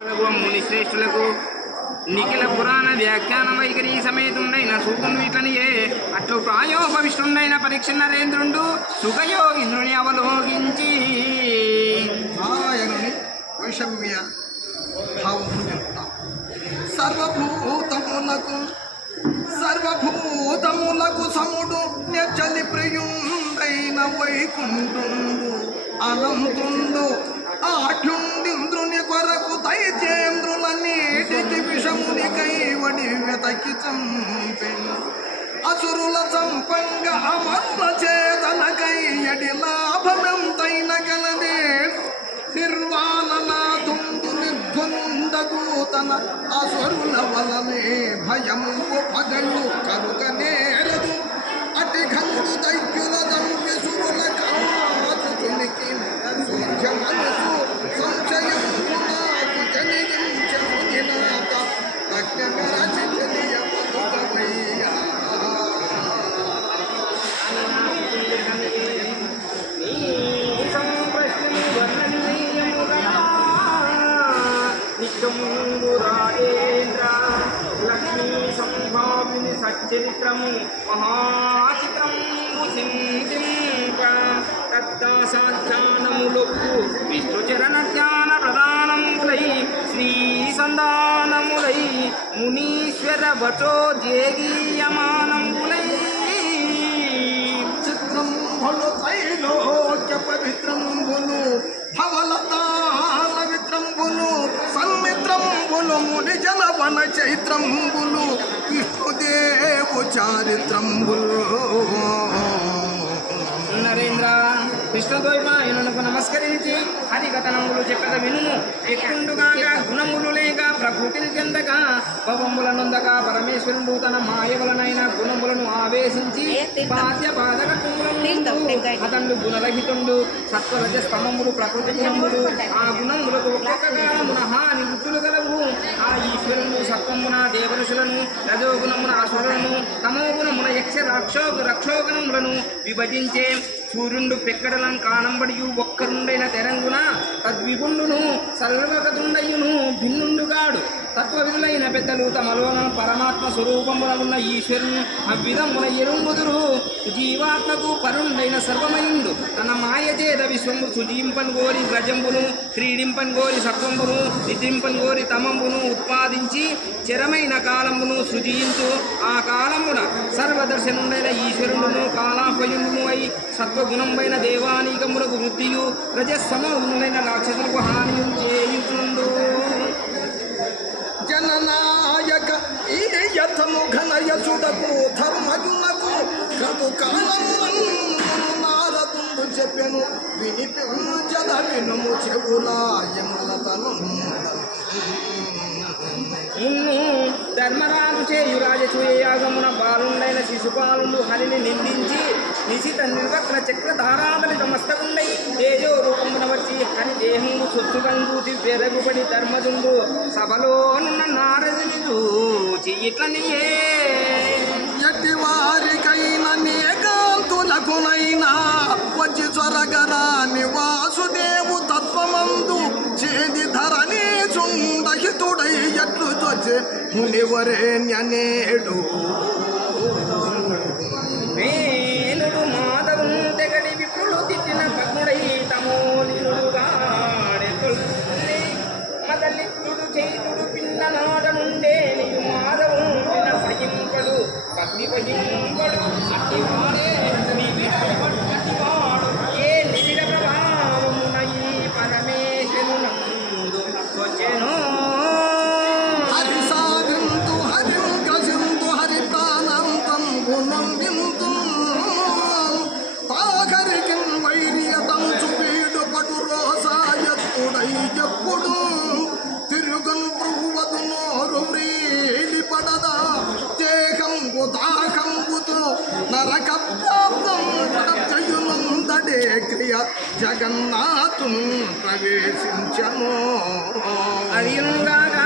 ముని శ్రేష్ఠులకు నిఖిల పురాణ వ్యాఖ్యాన వైఖరి సమేతుండైన సూకును ఇట్లనియే అట్లు ప్రాయోపవిష్టుండైన పరీక్ష నరేంద్రుండు సుఖయోగింద్రుని అవలోకించి నారాయణుని వైషమ్య భావము చెప్తా సర్వభూతములకు సర్వభూతములకు సముడు నెచ్చలి ప్రియుండైన వైకుంఠుండు అనంతుండు ఆఠుండింద్రుని కొరకు దైత్యేంద్రుల నీటికి విషముని కైవడి వెతకి చంపెను. అసురుల చంపంగా అమరుల చేతనకై ఎడి లాభమెంతైన గలదే. నిర్వాణనాథుండు నిర్గుండగు తన అసురుల వలనే భయము లక్ష్మీ సచ్చరిత్రము మహాచిత్రము సింధింప. తత్తాసాధ్యానములొప్పు జ్ఞాన ప్రధానములై శ్రీ సంధానములై మునీశ్వర వచో జేగీయమానములై. చిత్రంబులు త్రైలోక్య పవిత్రంబులు భవలతాల విత్రంబులు సన్మిత్రంబులు ముని జలవన చైత్రంబులు విష్ణుదేవు చారిత్రంబులు. నరేంద్ర కృష్ణద్వైపాయనునకు నమస్కరించి హరికథనములు చెప్పద వినుము. ఎట్టుండుగాక గుణములు లేక ప్రకృతిని చెందక భవముల నొందక పరమేశ్వరుడు తన మాయవలనైన గుణములను ఆవేశించి బాధ్య బాధక అతడు గుణరహితుండు సత్వరజ స్తంభములు ప్రకృతి గుణములు ఆ గుణములకు ఒక్కొక్క కాలమున గలవు. ఆ ఈశ్వరుడు సత్వమున దేవరుషులను రజోగుణమున అసురులను తమోగుణమున యక్ష రక్షో రక్షోగుణములను విభజించే సూర్యుండు పెక్కడలం కానంబడి ఒక్కరుండైన తెరంగున తద్విగుండును సర్వగతుండయును భిన్నుండుగాడు. తత్వవిధులైన పెద్దలు తమలోన పరమాత్మ స్వరూపమున ఉన్న ఈశ్వరుని అవ్విధమున ఎరుంగుదురు జీవాత్మకు పరుండైన సర్వమయుండు తన మాయ రవి విశ్వము సుజీంపన్ గోరి వ్రజంబును క్రీడింపన్ గోరి సత్వంబును నిద్రింపన్ గోరి తమంబును ఉత్పాదించి చిరమైన కాలమును సృజించు. ఆ కాలమున సర్వదర్శనుడైన ఈశ్వరుడును కాలాహయుండును అయి సత్వగుణంబైన దేవానీకములకు వృద్ధియు రజస్సమగుణులైన రాక్షసులకు హాని చేయుచుండు. జననాయక ఈ యథము ఘనయసుడకు ధర్మజునకు నాకు కాలముందు చెప్పెను వినిపించద వినుము చెవులా ధర్మరాజు చేయు రాజసూయయాగమున బాలుండైన శిశుపాలుడు హరిని నిందించి నిశిత నిర్వక్ర చక్రధారాదలిత మస్తకుండై తేజో రూపమున వచ్చి హరి దేహము సొత్తుకంగూతి వెరగుబడి ధర్మదుండు సభలోనున్న నారదుని చూచి ఇట్లనియే ఎట్టి వారికైన నేకాంతులకునైనా వచ్చి చొరగరా నివాసుదేవు తత్వమందు చేది ధరణి చుండహితుడై ఎట్లు చొచ్చి మునివరేణ్యనేడు. జగన్నాథును ప్రవేశించము. అదియునుగాక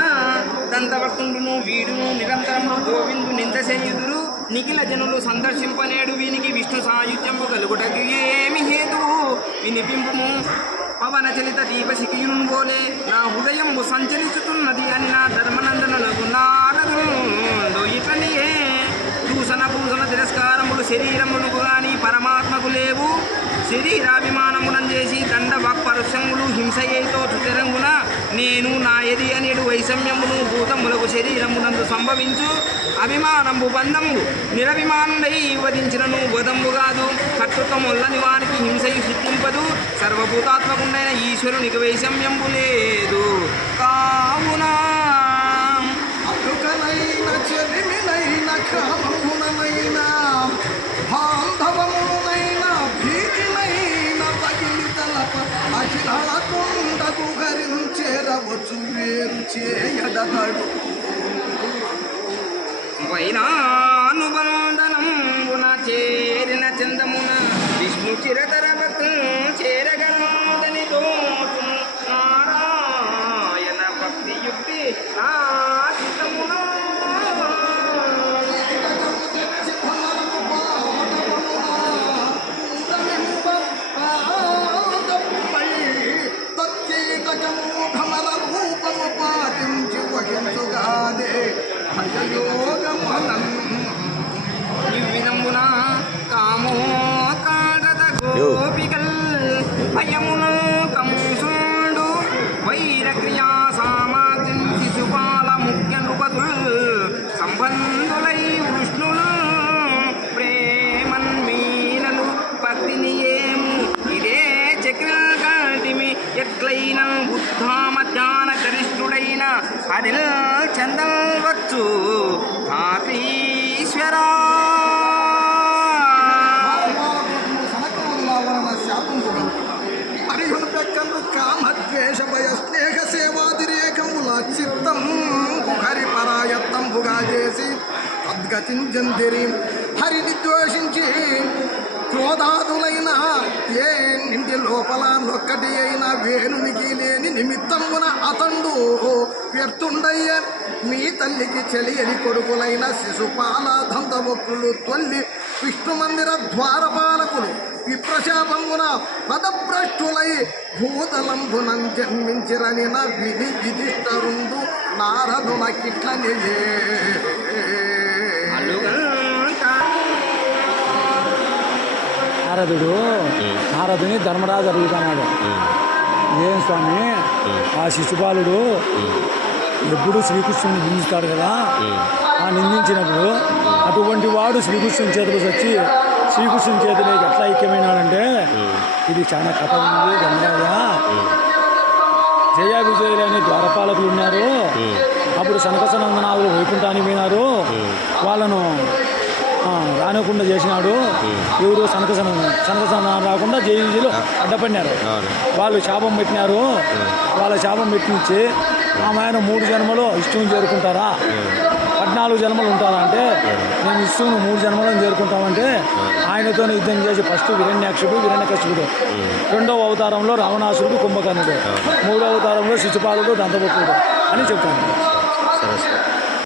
దంతవర్తుండును వీడును నిరంతరము గోవిందు నింద చేయుదురు. నిఖిల జనులు సందర్శింపనేడు వీనికి విష్ణు సాయుధ్యము కలుగుటకు ఏమి హేతువు వినిపింపుము. పవన చలిత దీపశిఖియును పోలే నా హృదయము సంచరించుతున్నది అని నా ధర్మనందనులకు నారదుడు దూషణ భూషణ తిరస్కారములు శరీరములకు గాని పరమాత్మకు లేవు. శరీరాభిమానమునం చేసి దండ వాక్పరుషములు హింసయేతో చుతిరంగున నేను నా ఎది అనేడు వైషమ్యమును భూతములకు శరీరమునందు సంభవించు. అభిమానంబు బంధము నిరభిమానుడై వధించినను వదంబు కాదు కర్తృత్వముల్లని వానికి హింసయు సిద్ధింపదు సర్వభూతాత్మకుండైన ఈశ్వరునికి వైషమ్యంబు లేదు. కావునా అటుకనైన చెలిమినైన కామముననైన బాంధవమునైన భీతినైన తగిలి తలప అఖిలాల కొండకు వేరు చేయడదడు వైనానుబంధనంబున చక్రకాటిమి బుద్ధామ ధ్యాన గరిష్ఠుడైన అనిల్ చందవచ్చు ధాతీశ్వరా చిత్తం హరి పరాయత్తంబుగా చేసి తద్గతించందిరి హరిని ద్వేషించి క్రోధాదులైన ఏ ఇంటి లోపల నొక్కటి అయిన వేణునికి లేని నిమిత్తమున అతండు వ్యర్థుండయ్యే. మీ తల్లికి చెలియని కొడుకులైన శిశుపాల దంతభక్తులు తొల్లి విష్ణు మందిర ద్వారపాలకులు విప్రశాపమున పదభ్రష్టులై భూతలంబునం జన్మించిరని నా విధి విధిష్టరుండు నారదుల నారదుడు. నారదుని ధర్మరాజు అడుగుతున్నాడు. ఏం స్వామి? ఆ శిశుపాలుడు ఎప్పుడు శ్రీకృష్ణుని నిందిస్తాడు కదా? ఆ నిందించినప్పుడు అటువంటి వాడు శ్రీకృష్ణుని చేతులకు వచ్చి శ్రీకృష్ణుని చేతులకి ఎట్లా ఐక్యమైనాడంటే ఇది చాలా కథ ఉంది ధర్మరాజా. జయ విజయులని ద్వారపాలకులు ఉన్నారు. అప్పుడు సనకసనందనాథులు వైకుంఠానికి పోయినారు. వాళ్ళను రానివ్వకుండా చేసినాడు. ఎవరు సనకసన సనకసన రాకుండా విజయులు అడ్డపడినారు. వాళ్ళు శాపం పెట్టినారు. వాళ్ళ శాపం పెట్టించి ఆమె ఆయన మూడు జన్మలో ఇష్టం చేరుకుంటారా? పద్నాలుగు జన్మలు ఉంటారా అంటే నేను ఇష్టం మూడు జన్మలను చేరుకుంటామంటే ఆయనతో యుద్ధం చేసి ఫస్ట్ విరణ్యాక్షుడు విరణ్యకశిపుడు రెండవ అవతారంలో రావణాసురుడు కుంభకర్ణుడు. మూడో అవతారంలో శిశుపాలుడు దంతభక్తుడు అని చెప్తాను.